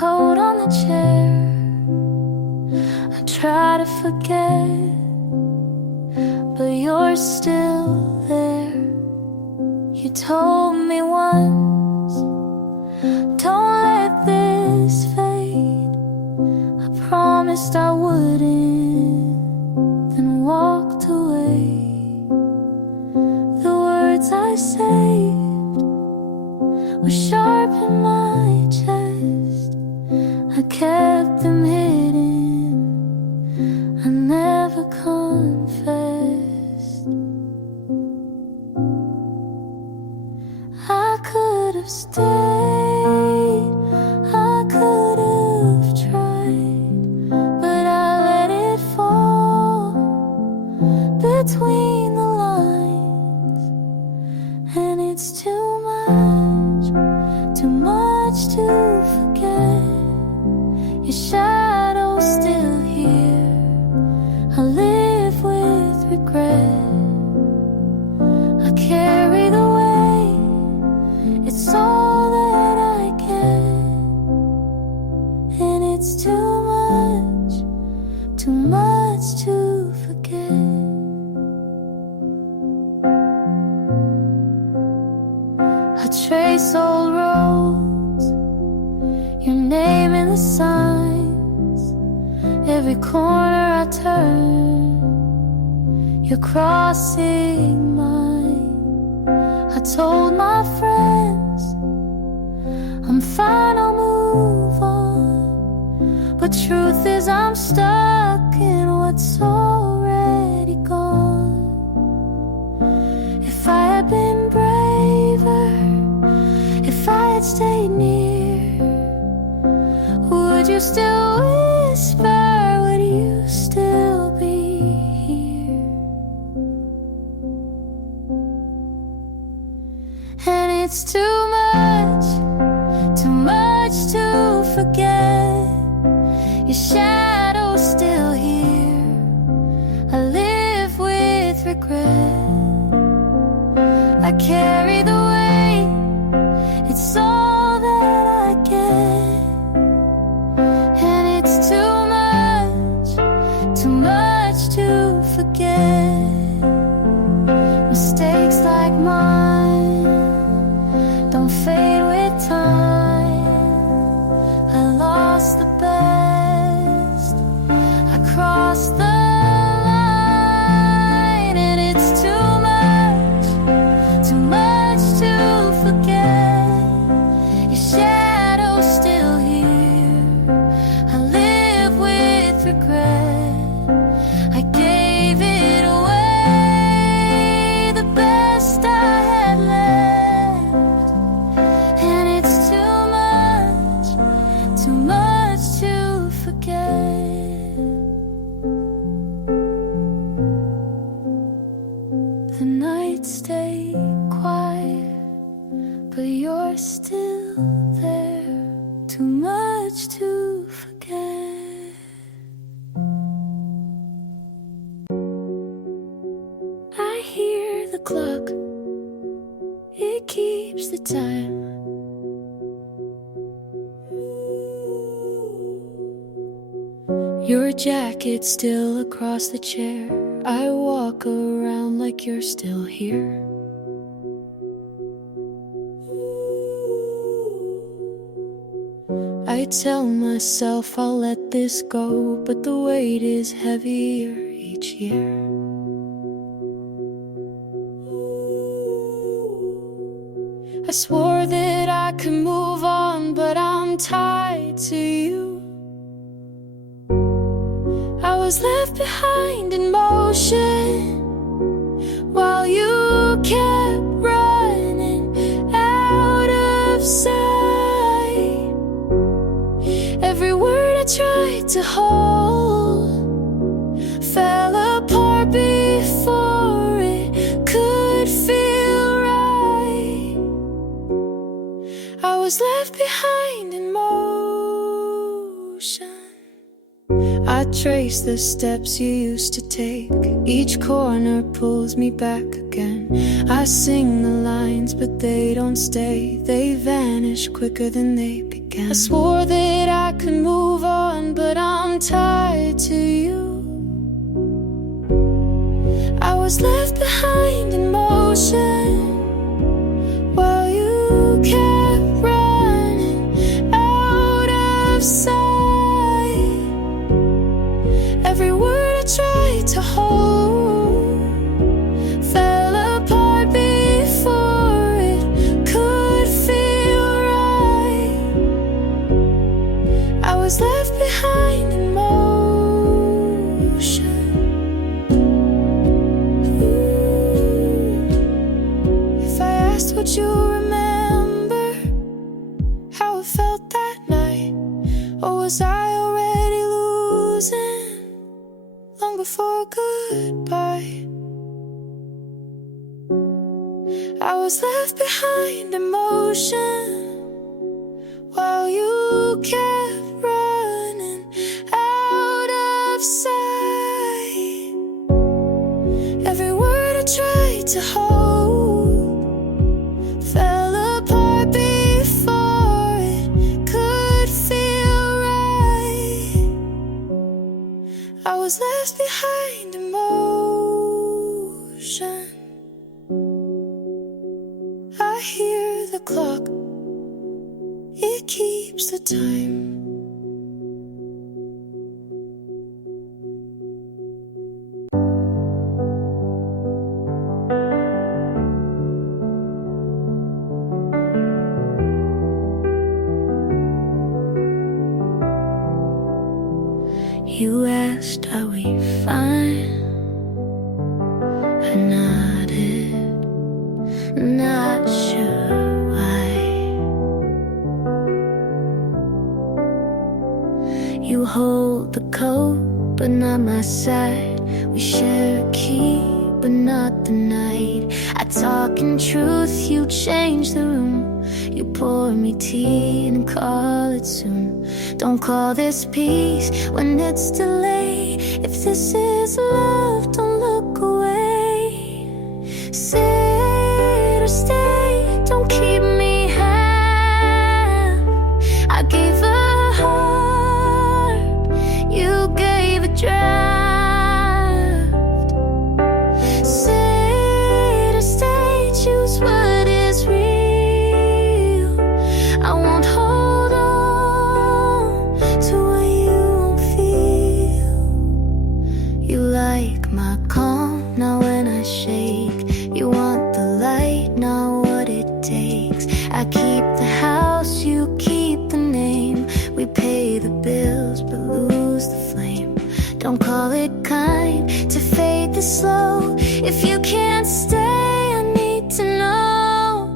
coat on the chair. I try to forget, but you're still there. You told me once, don't let this fade. I promised I wouldn't, then walked away. The words I saved were sharp in my chest. I kept them hidden, I never confessed. I could have stayed, I could have tried, but I let it fall between the lines. And it's too much to forget. Your shadow's still here, I live with regret. I carry the weight, it's all that I get. And it's too much to forget. I trace old roads, your name in the signs. Every corner I turn, you're crossing mine. I told my friends I'm fine, I'll move on, but truth is I'm stuck in what's already gone. If I had been braver, if I had stayed near, would you still whisper? Would you still be here? And it's too much to forget. Your shadow's still here, I live with regret. I carry the weight, it's all that I get. And it's too much to forget. Mistakes like mine don't fade with time. I lost the best, I crossed the line. And it's too much to forget. Your shadow's still here, I live with regret. I gave it away, the best I had left. And it's too much to forget. The nights stay quiet, but you're still there. Too much to forget. I hear the clock, it keeps the time. Your jacket still across the chair. I walk around like you're still here. I tell myself I'll let this go, but the weight is heavier each year. I swore that I could move on, but I'm tied to you. I was left behind in motion while you kept running out of sight. Every word I tried to hold fell apart before it could feel right. I was left behind in motion. I I trace the steps you used to take. Each corner pulls me back again. I sing the lines, but they don't stay. They vanish quicker than they began. I swore that I could move on, but I'm tied to you. I was left behind in motion while you kept running out of sight. Every word I tried to hold fell apart before it could feel right. I was left behind in motion. If I asked, would you remember how it felt that night? Or was I already losing long before goodbye? I was left behind in motion while you kept running out of sight. Every word I tried to hold fell apart before it could feel right. I was left behind in motion. I hear the clock, it keeps the time. You asked, are we fine? I nodded, not sure why. You hold the coat, but not my side. We share a key, but not the night. I talk in truth, you change the room. You pour me tea and call it soon. Don't call this peace when it's delayed. If this is love, don't look away. Sit or stay, don't keep me half. I gave a heart, you gave a draft. Sit or stay, choose what is real. I won't hold on to what you won't feel. You like my calm, not when I shake. You want the light, not what it takes. I keep the house, you keep the name. We pay the bills, but lose the flame. Don't call it kind to fade this slow. If you can't stay, I need to know.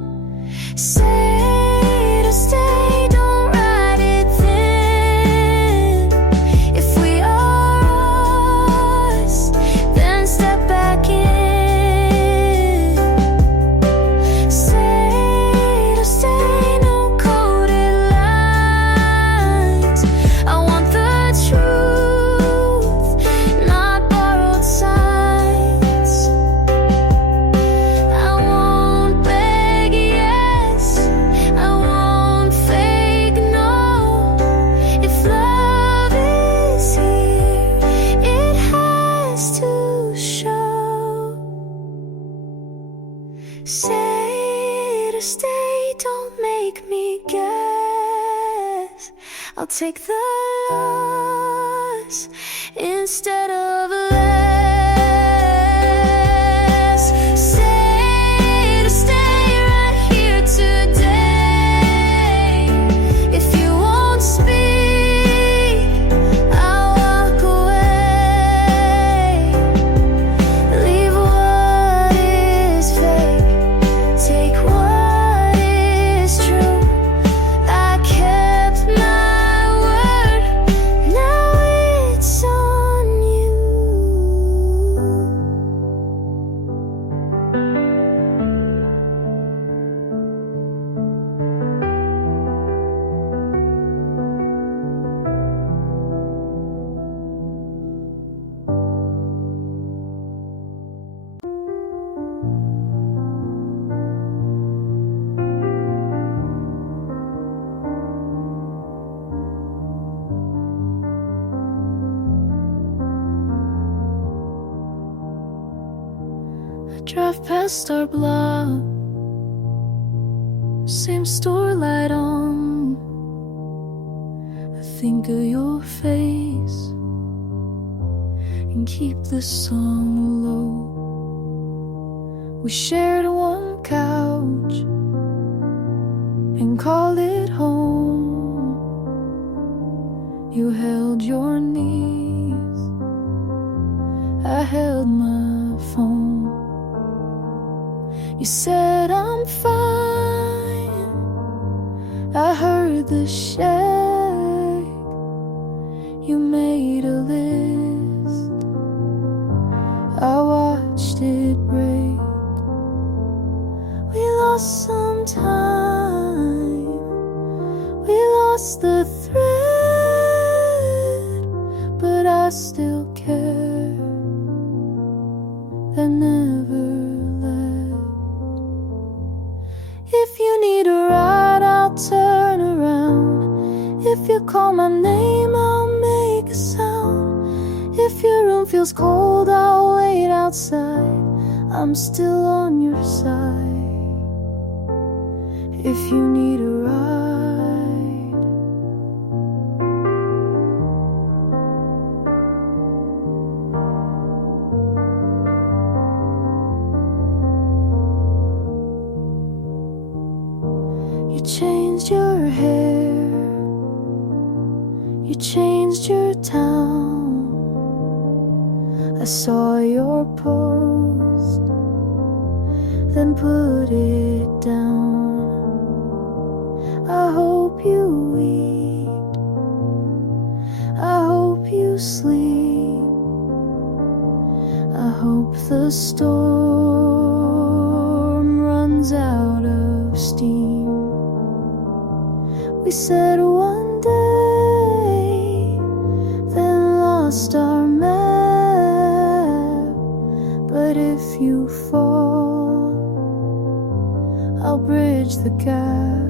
Say to stay, don't write it thin. If we are us, then step back in. Say to stay, no coded lines. I want the truth, not borrowed signs. I won't beg yes, I won't fake no. If love is here, it has to show. Say to stay, don't make me guess. I'll take the loss instead of less. Say to stay right here today. If you won't speak, I'll walk away. Leave what is fake, take what is true. I kept my word, now it's on you. drive past our block, same store light on. I think of your face and keep the song low. We shared one couch and called it home. You held your knees, I held my phone. You said I'm fine, I heard the shake. You made a list, I watched it break. We lost some time, we lost the thread, but I still care. That never left. If you need a ride, I'll turn around. If you call my name, I'll make a sound. If your room feels cold, I'll wait outside. I'm still on your side. If you need a ride, you changed your hair, you changed your town. I saw your post, then put it down. I hope you eat, I hope you sleep, I hope the storm runs out of steam. We said one day, then lost our map. But if you fall, I'll bridge the gap.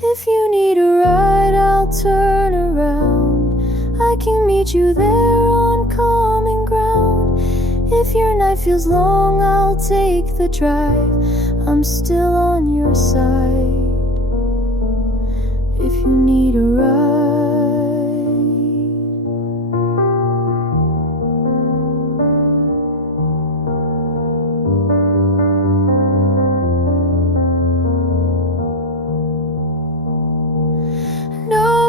If you need a ride, I'll turn around. I can meet you there on common ground. If your night feels long, I'll take the drive. I'm still on your side. If you need a ride,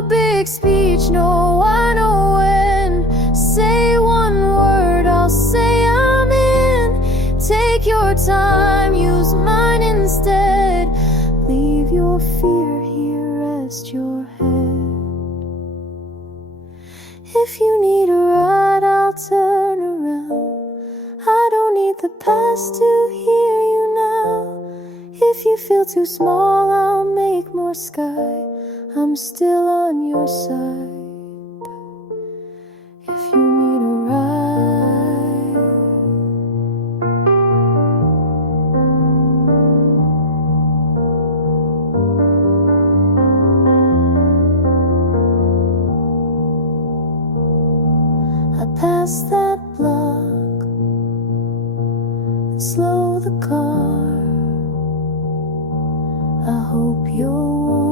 big speech, no, I know when. Say one word, I'll say I'm in. Take your time, use mine instead. Leave your fear here, rest your head. If you need a ride, I'll turn around. I don't need the past to hear you now. If you feel too small, I'll make more sky. I'm still on your side. If you need a ride, I pass that block and slow the car. I hope you're warm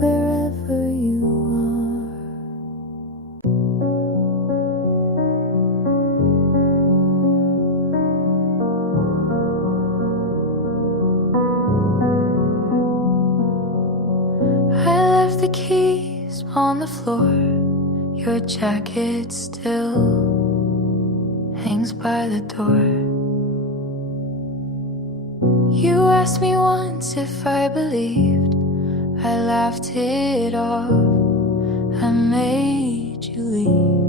wherever you are. I left the keys on the floor. Your jacket still hangs by the door. You asked me once if I believed. I laughed it off. I made you leave.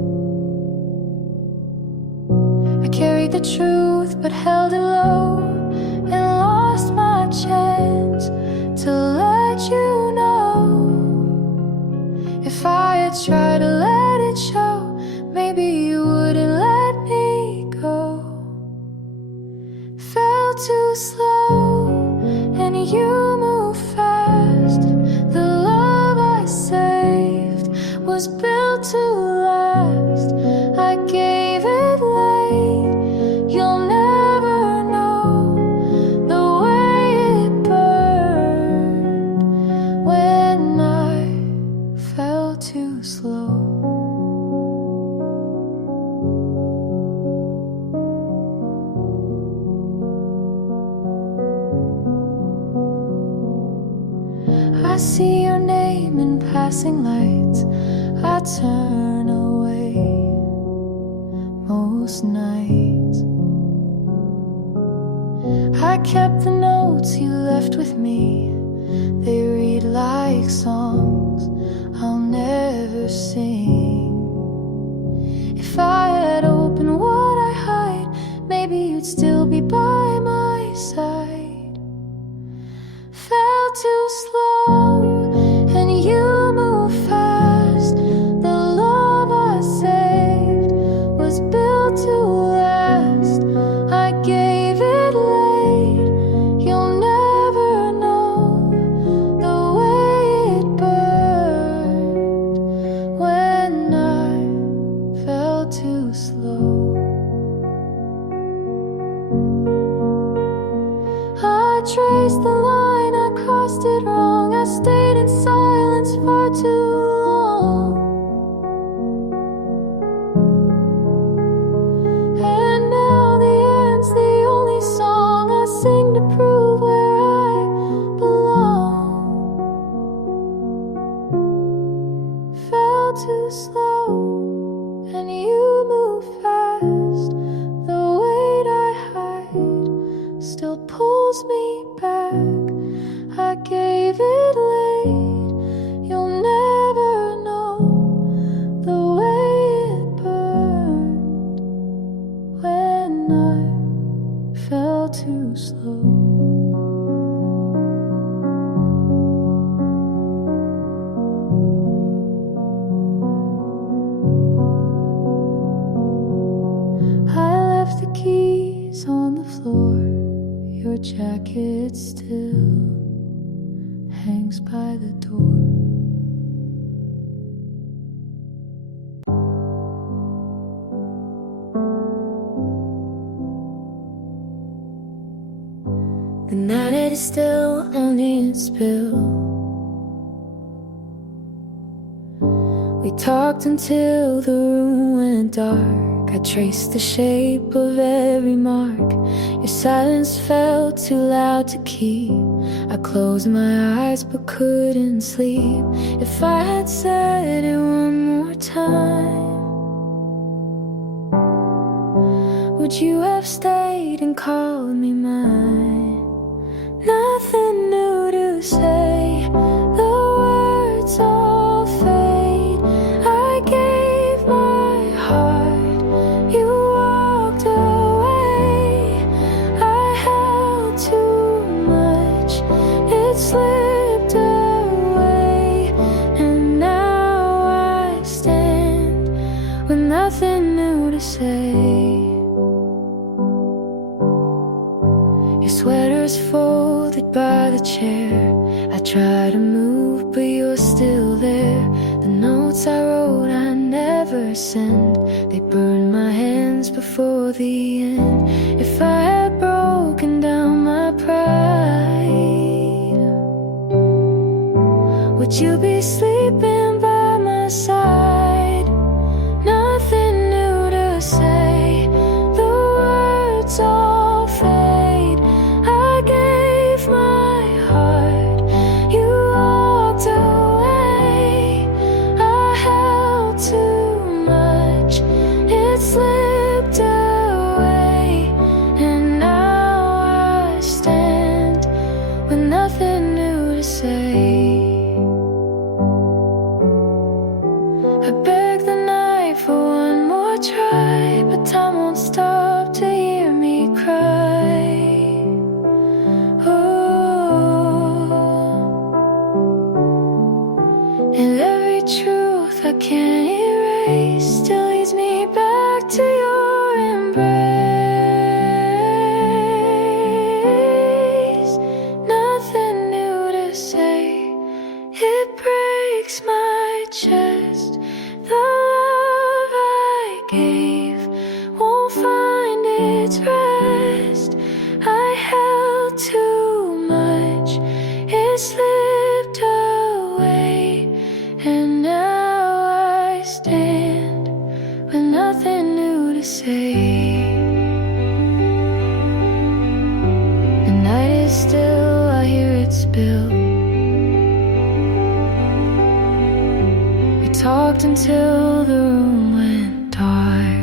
I carried the truth but held it low and lost my chance to let you know. If I had tried to let it show, maybe you wouldn't let me go. Fell too slow and you moved fast. The love I saved was built to last. I gave it I see your name in passing lights, I turn away most nights. I kept the notes you left with me. They read like songs I'll never sing. If I had opened what I hide, maybe you'd still be by my side. Fell too slow and you move fast. The love I saved was built to last. I gave it late, you'll never know the way it burned when I fell too slow. I traced the line, I crossed it wrong. I stayed in silence far too long. And now the end's the only song I sing to prove where I belong. Fell too slow and you move fast. The weight I hide still pulls me back. I gave it late, you'll never know the way it burned when I fell too slow. I left the keys on the floor. Your jacket still hangs by the door. The night is still only a spill. We talked until the room went dark. I traced the shape of every mark. Your silence felt too loud to keep. I closed my eyes but couldn't sleep. If I had said it one more time, would you have stayed and called me mine? Nothing new to say, the words all fade. I gave my heart, you walked away. I held too much, it slipped away. And now I stand with nothing new to say. Your sweater's folded by the chair. I try to move, but you're still there. The notes I wrote I never sent, they burned my hands before the end. If I had broken down my pride, would you be sleeping by my side? Nothing new to say, the words all fade. I gave my heart, you walked away. I held too much, it slipped away. And now I stand with nothing new to say. I beg the night for one more try, but time won't stop to hear me cry. And every truth I can't erase still leads me back to your embrace. Nothing new to say, it breaks my chest. The love I gave won't find its rest. I held too much, it slipped away. And now I stand with nothing new to say. The night is still, I hear it spill. talked until the room went dark.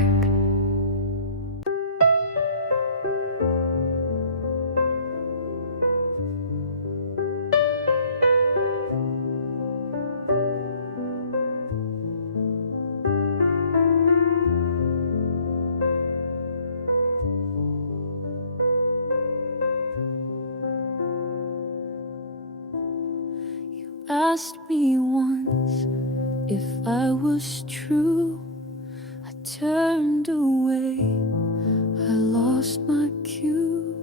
Asked me once if I was true. I turned away, I lost my cue.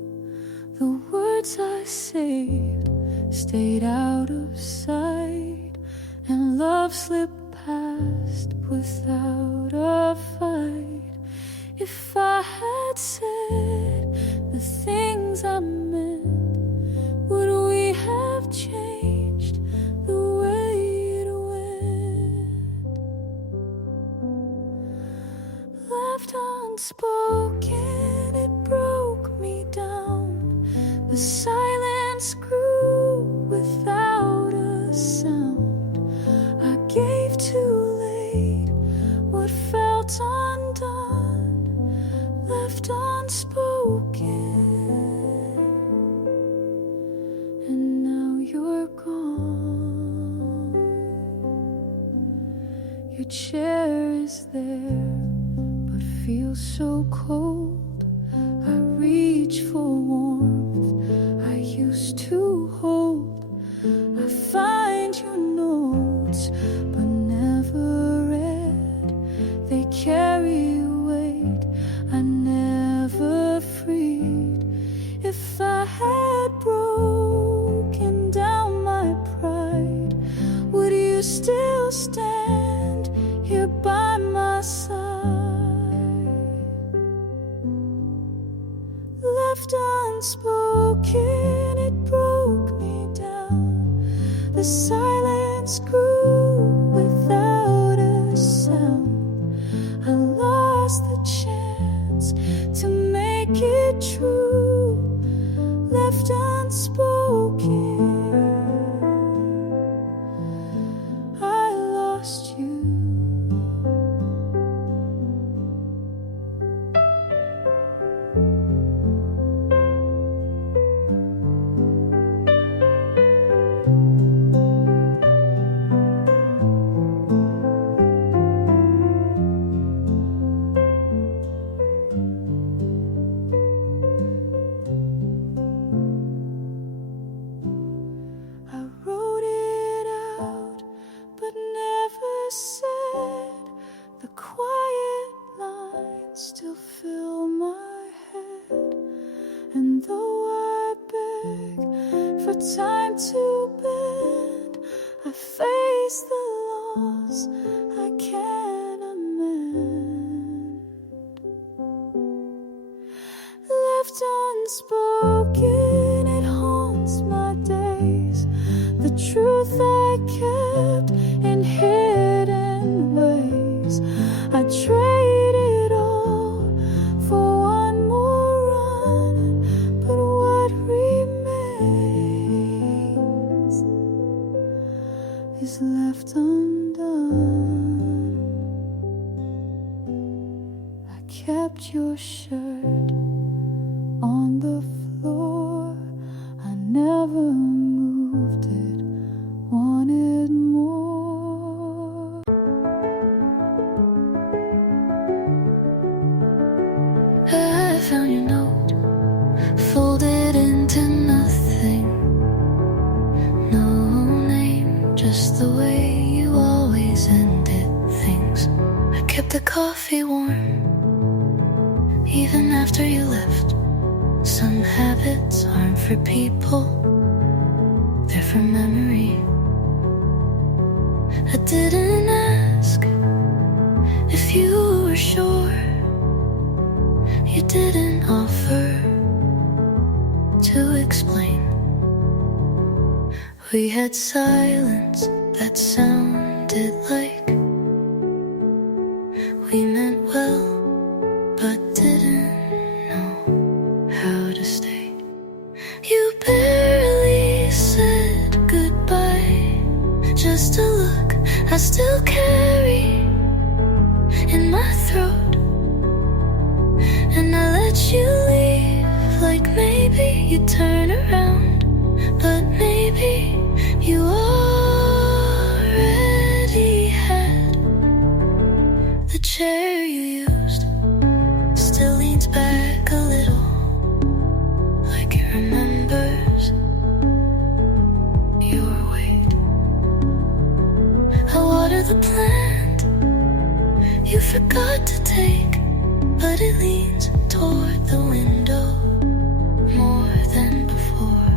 The words I saved stayed out of sight, and love slipped past without a fight. If I had said the things I meant, would we have changed the way it went? Left unspoken, it broke me down. The silence grew without a sound. I gave too late what felt undone, left unspoken. Your chair is there, but feels so cold. I reach for warmth I used to hold. I find your notes, but never read. They carry weight I never freed. If I had broken down my pride, would you still stand here by my side? Left unspoken, it broke me down. The silence grew without a sound. I lost the chance to make it true. Left unspoken, I lost you. The quiet lines still fill my head, and though I beg for time to bend, I face the loss I can't amend. Left unspoken, it haunts my days. The truth I kept in hidden ways. I trade it all for one more run, but what remains is left undone. I kept your shirt on the floor. I never moved it, wanted more. I found your note, folded into nothing. No name, just the way you always ended things. I kept the coffee warm, even after you left. Some habits aren't for people, they're for memory. I didn't ask if you were sure. You didn't offer to explain. We had silence that sounded like we meant well, but didn't know how to stay. You barely said goodbye, just a look. I still care. in my throat, and I let you leave, like maybe you turn around, but maybe you already had. The chair you used still leans back a little, like it remembers your weight. I water the plant you forgot to take, but it leans toward the window more than before.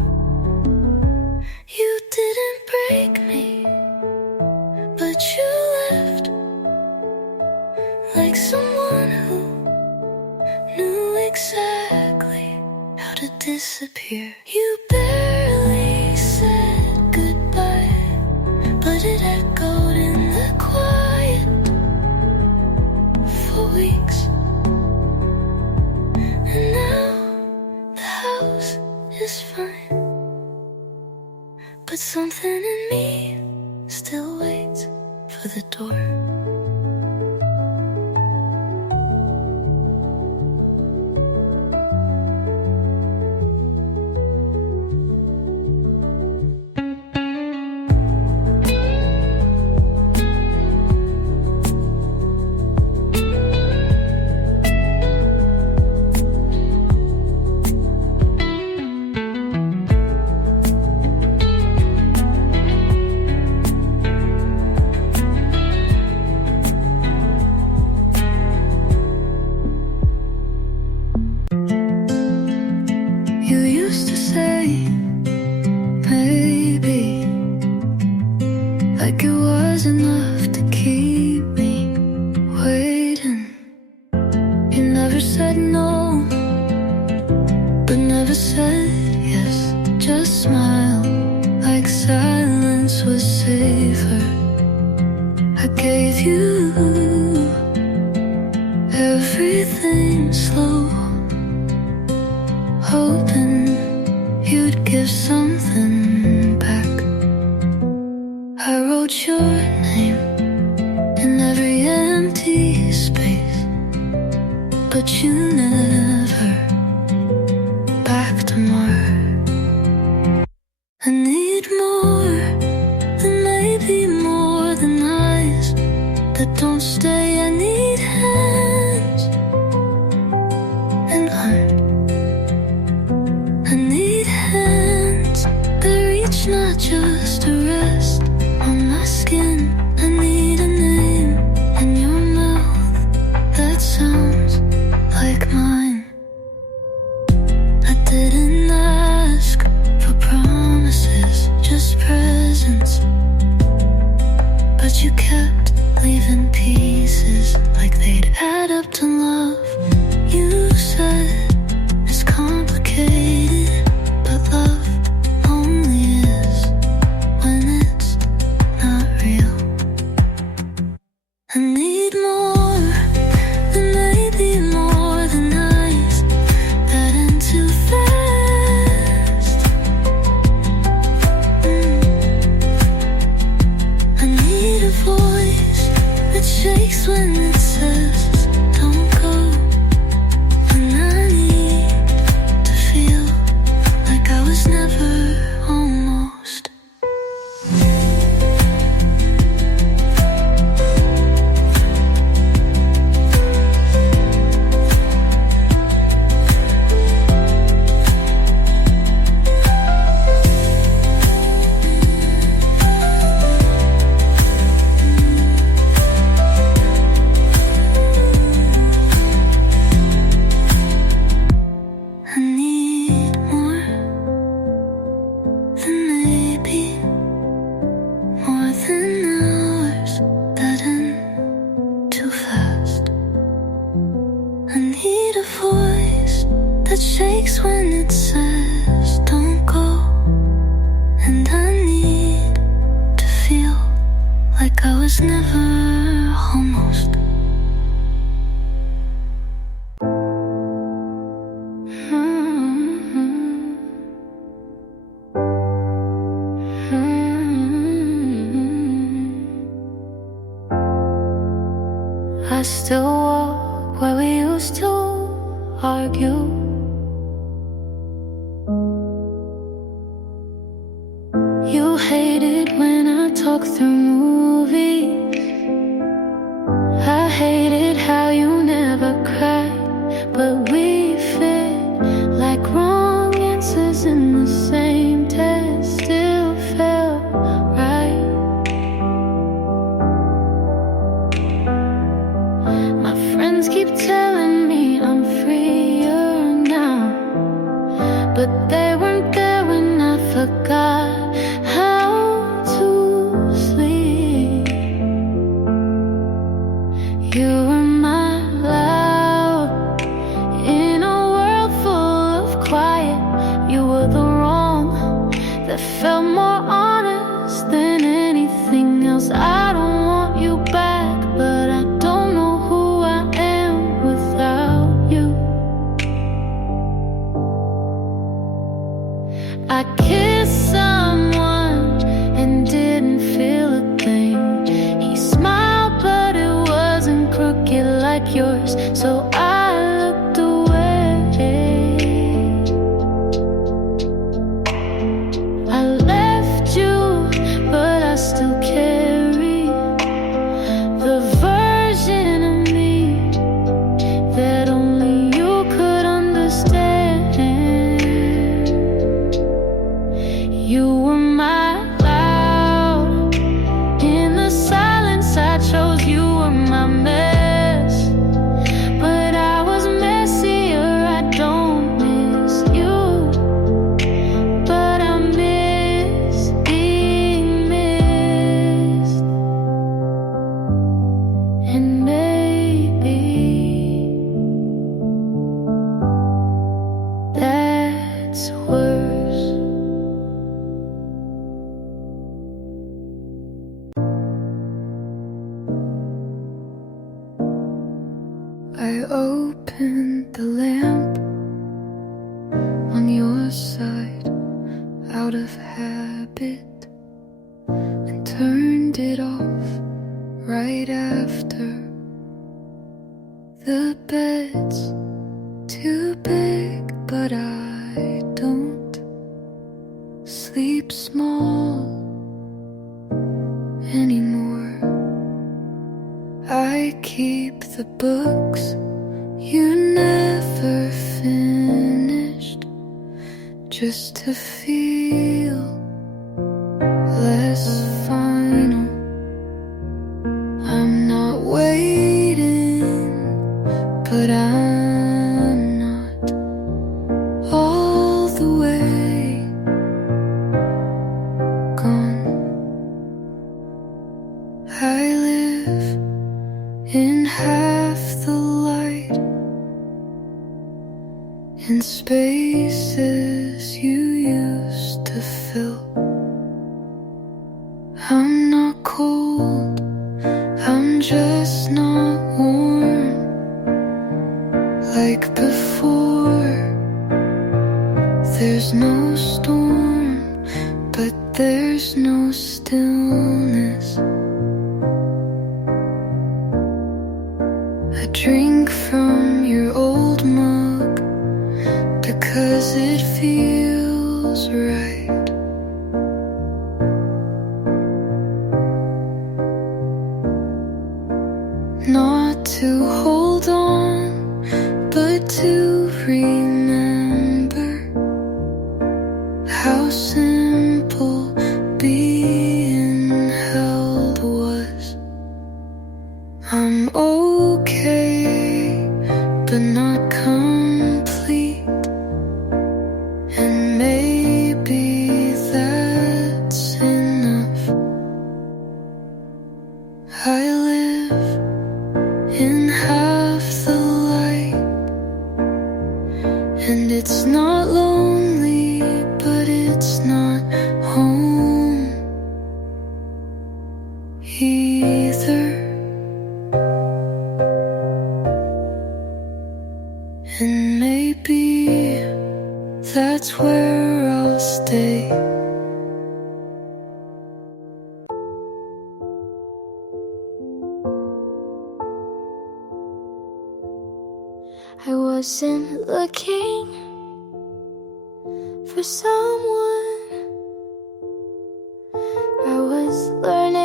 You didn't break me, but you left, like someone who knew exactly how to disappear. You barely said goodbye, but it echoed in the quiet for weeks. And now the house is fine, but something in me still waits for the door. You used to say, maybe, like it was enough to keep me waiting. You never said no, but never said yes. Just smile, like silence was safer. I gave you everything slow, hoping you'd give something back. I wrote your name in every empty space, but you never backed more. I need more than maybe more than eyes that don't stay. I need hands and aren't. I need hands that reach, not just to rest on my skin. I need a name in your mouth that sounds like mine. I didn't ask for promises, just presents, but you kept leaving pieces like they'd add up to love. You said it's complicated, but love only is when it's not real. I need more than maybe more than eyes that end too fast. I need a voice that shakes when it says don't go. And I need to feel like I was never almost. I need more than maybe, more than hours that end too fast. I need a voice that shakes when it says don't go. And I need to feel like I was never almost. I still talk through movies. I hated how you never cried, but we fit like wrong answers in the same test. Still felt right. My friends keep telling me I'm freer now, but they weren't there when I forgot how to sleep. You were my loud in a world full of quiet. You were the wrong that felt more honest than anything else. I don't want you back, but I don't know who I am without you. I kissed someone and didn't feel a thing. He smiled, but it wasn't crooked like yours, so I looked away. I left you, but I still carry the version of me that only you could understand. You were my loud in the silence I chose. You were my mess, but I was messier. I don't miss you, but I miss being missed. And maybe that's worse. I opened the lamp on your side out of habit and turned it off right after. The bed's too big, but I don't sleep small anymore. I keep the books you never finished, just to feel less final. I'm not waiting, but I'm not all the way gone. I live in half the light, in spaces you used to fill. I'm not cold, I'm just not warm like before. There's no storm, but there's no stillness. I drink from your old mug because it feels right. Not to hold on, but to remember how simple being held was. I'm okay, but not complete, and maybe that's enough. I live in half the light, and it's not lonely, but it's not home either. And maybe that's where I'll stay. I wasn't looking for someone. I was learning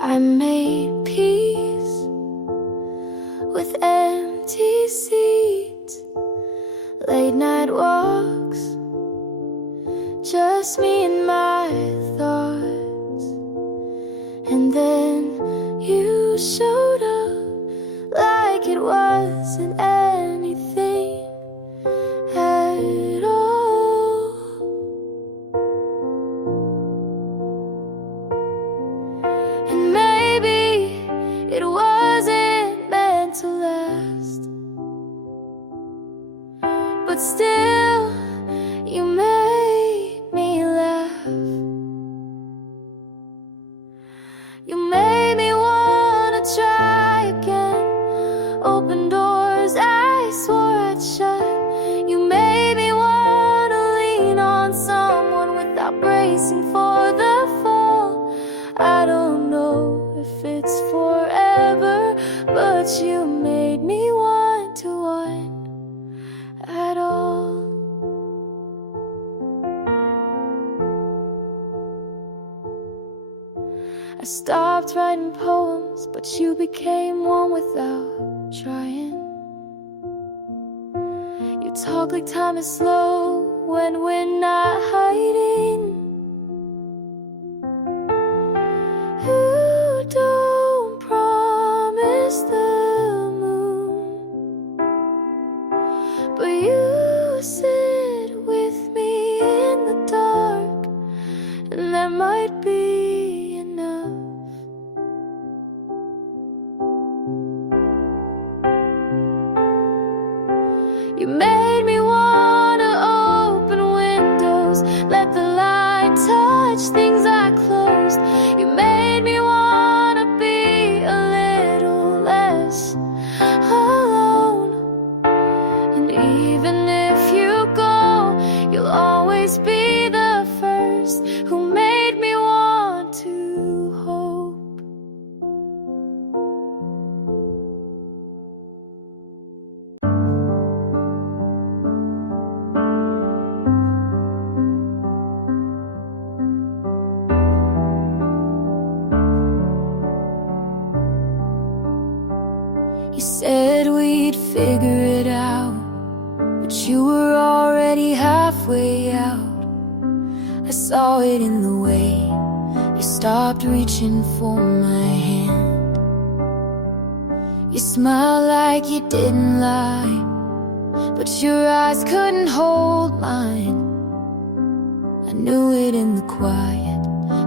I made peace with empty seats, late night walks, just me and my thoughts. And then you showed up like it wasn't anything at all. And maybe it wasn't meant to last, but still you made me laugh. You made me wanna try again, open doors I swore I'd shut. You made me wanna lean on someone without bracing for the fall. I don't know if it's forever, but you made me want to want at all. I stopped writing poems, but you became one without trying. You talk like time is slow when we're not hiding. You don't promise the moon, but you sit with me in the dark, and that might be enough. You made me wanna open windows, let the light touch things I closed. You made me wanna be a little less alone. And even if you go, you'll always be the first who made me want to hope. You said we'd figure it out, but you were already halfway out. I saw it in the way you stopped reaching for my hand. You smiled like you didn't lie, but your eyes couldn't hold mine. I knew it in the quiet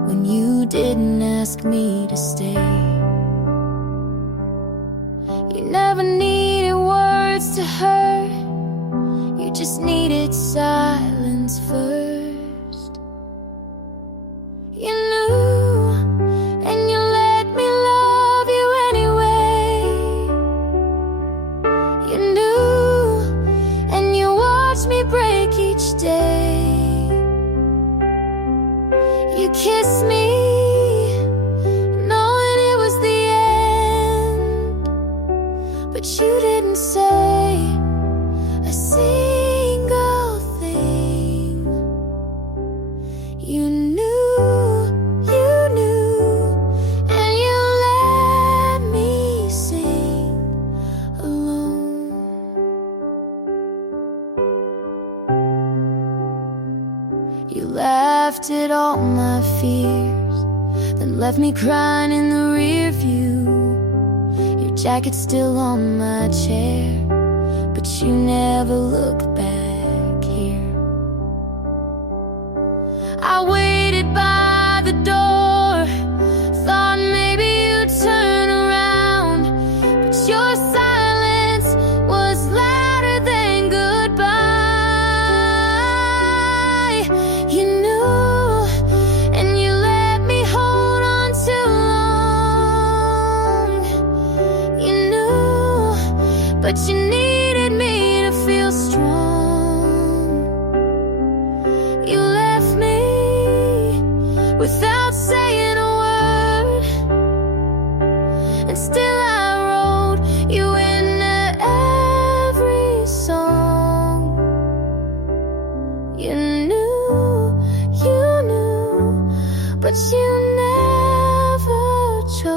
when you didn't ask me to stay. You never needed words to hurt, you just needed silence first. You knew, and you let me love you anyway. You knew, and you watched me break each day. You kissed me, knowing it was the end, but you didn't say a single thing. You knew, and you let me sing alone. You laughed at all my fears, then left me crying in the rear view. Your jacket's still on my chair, but you never look back here. I waited by the door, thought maybe you'd turn around, but your silence was louder than goodbye. You knew, and you let me hold on too long. You knew, but you needed me to feel strong. You left me without saying a word, and still I wrote you into every song. You knew, but you never chose.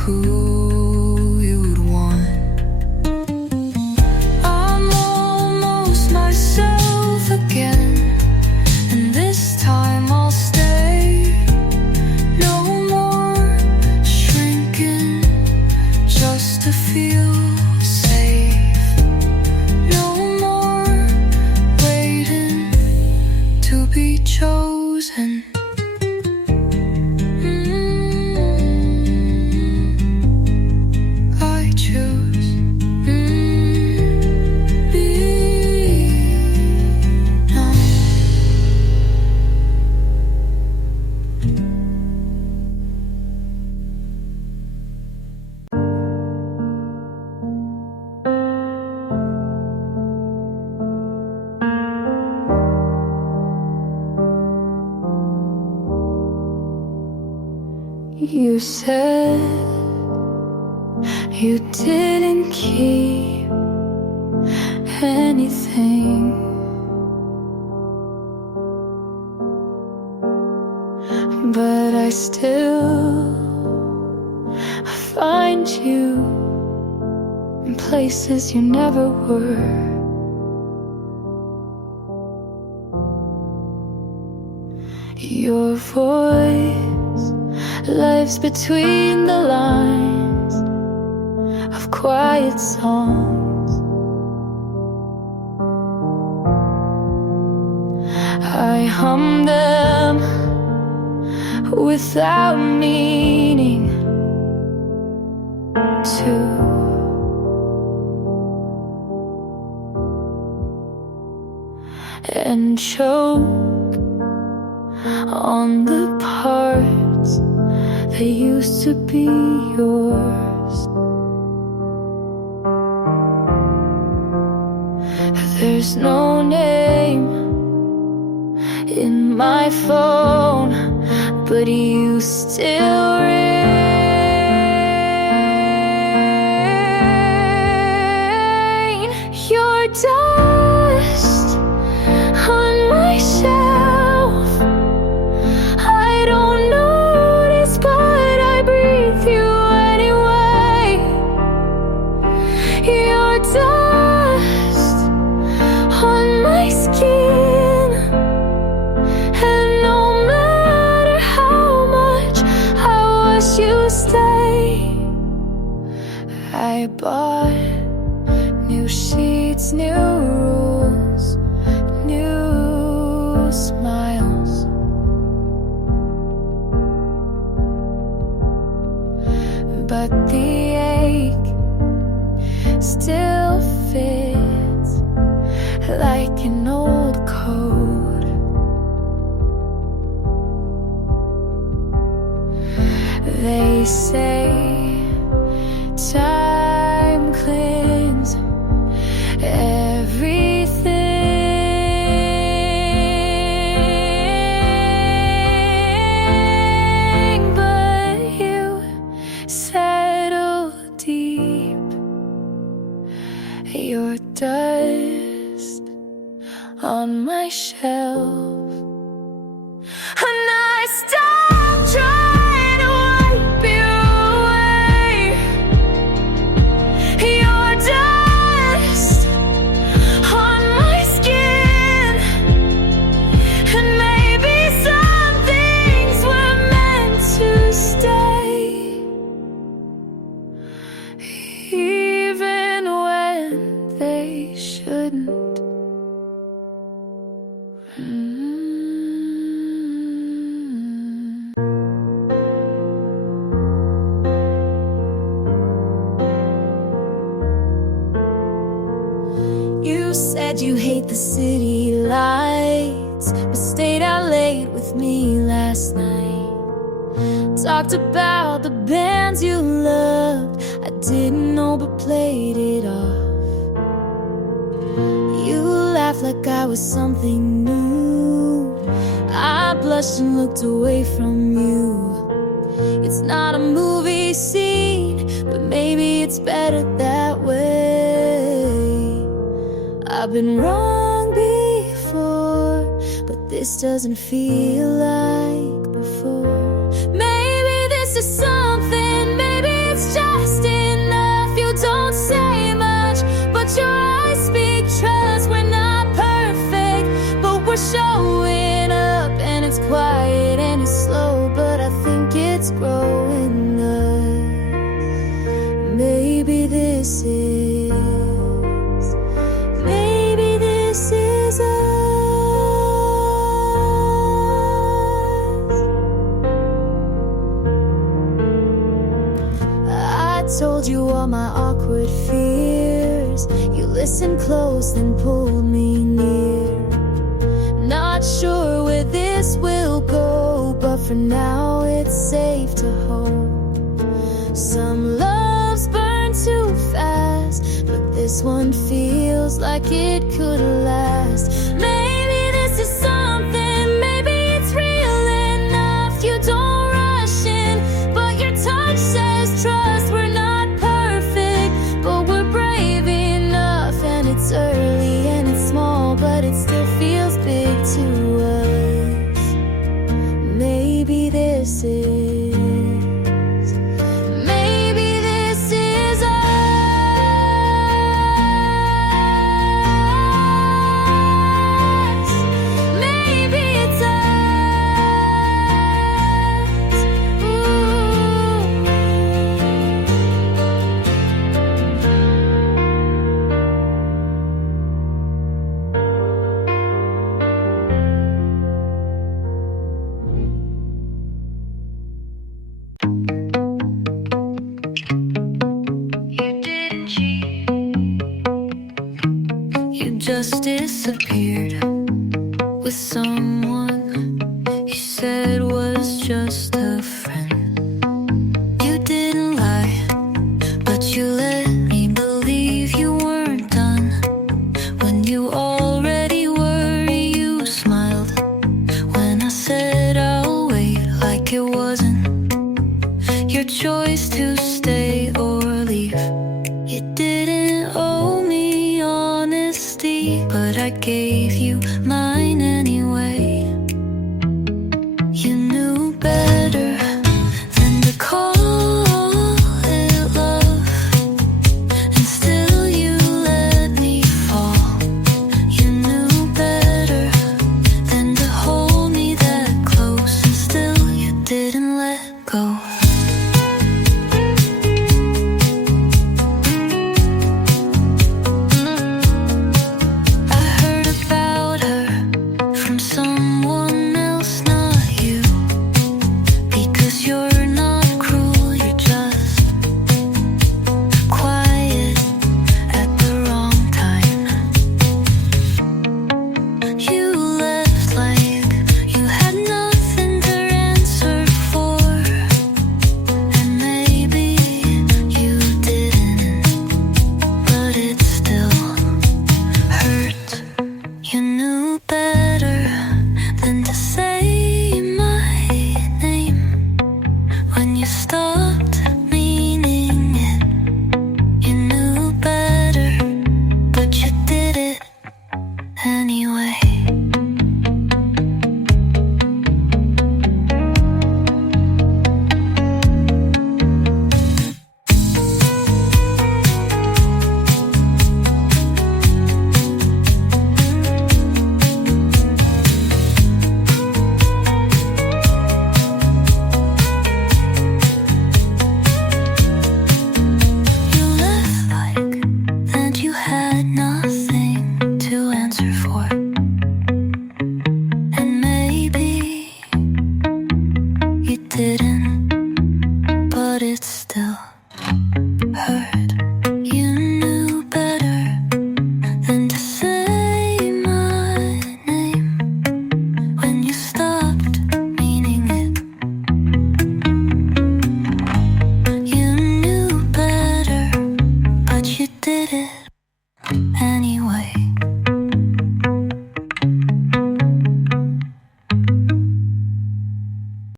who you would want. I'm almost myself again, and this time I'll stay. No more shrinking just to feel safe. No more waiting to be chosen. I choose be now. You said you didn't keep anything, but I still find you in places you never were. Your voice lives between the lines of quiet songs. I hum them without meaning to. And choke on the parts that used to be yours. There's no name in my phone, but you still reign. Your dust on my shelf, I don't notice, but I breathe you anyway. Your dust on my skin, and no matter how much I wish you stay, I bought new sheets, new rules, new smiles. But the ache still fits like an old coat. They say time cleans everything, but you settle deep. Your dust on my shelf, and I stop trying to wipe you away. Your dust on my skin, and maybe some things were meant to stay, even when they shouldn't. You said you hate the city lights, but stayed out late with me last night. Talked about the bands you loved, I didn't know but played it off. You laughed like I was something new. I blushed and looked away from you. It's not a movie scene, but maybe it's better that way. I've been wrong before, but this doesn't feel like before. Maybe this is something, maybe it's maybe this is us. I told you all my awkward fears. You listened close and pulled me near. Not sure where this will go, but for now it's safe to hope. Some loves burn too fast, but this one feels like it could last. Maybe this is something, maybe it's real enough. You don't rush in, but your touch says trust. We're not perfect, but we're brave enough. And it's early and it's small, but it still feels big to us. Maybe this is just disappeared with some